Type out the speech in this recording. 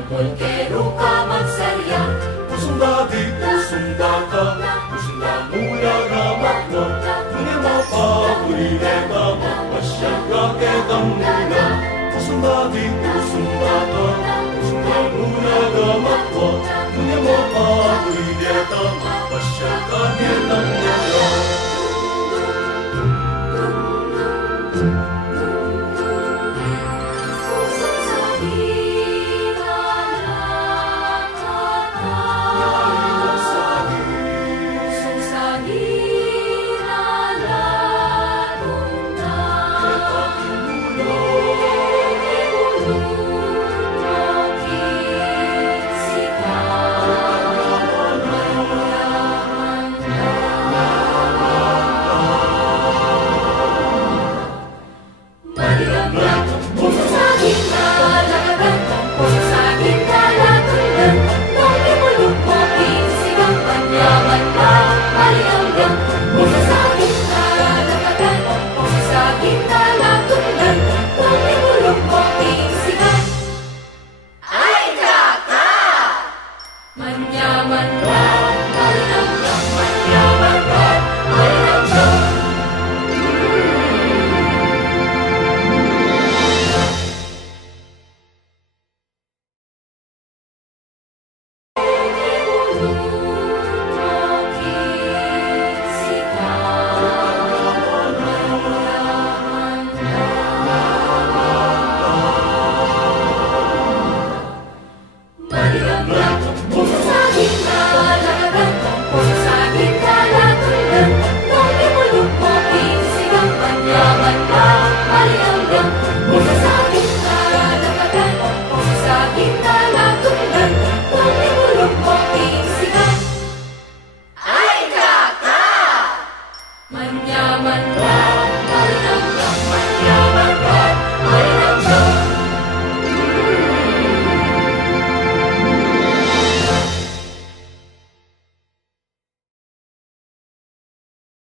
tungkol kay Ruka magsarya. Pusong dati, pusong bata, pusong damula ramat mo. Tunay mapabulilega, mapasyaga ketang mula. Pusong dati, pusong bata, pusong damula ramat mo. Tunay mapabulilega, mapasyaga ketang mula.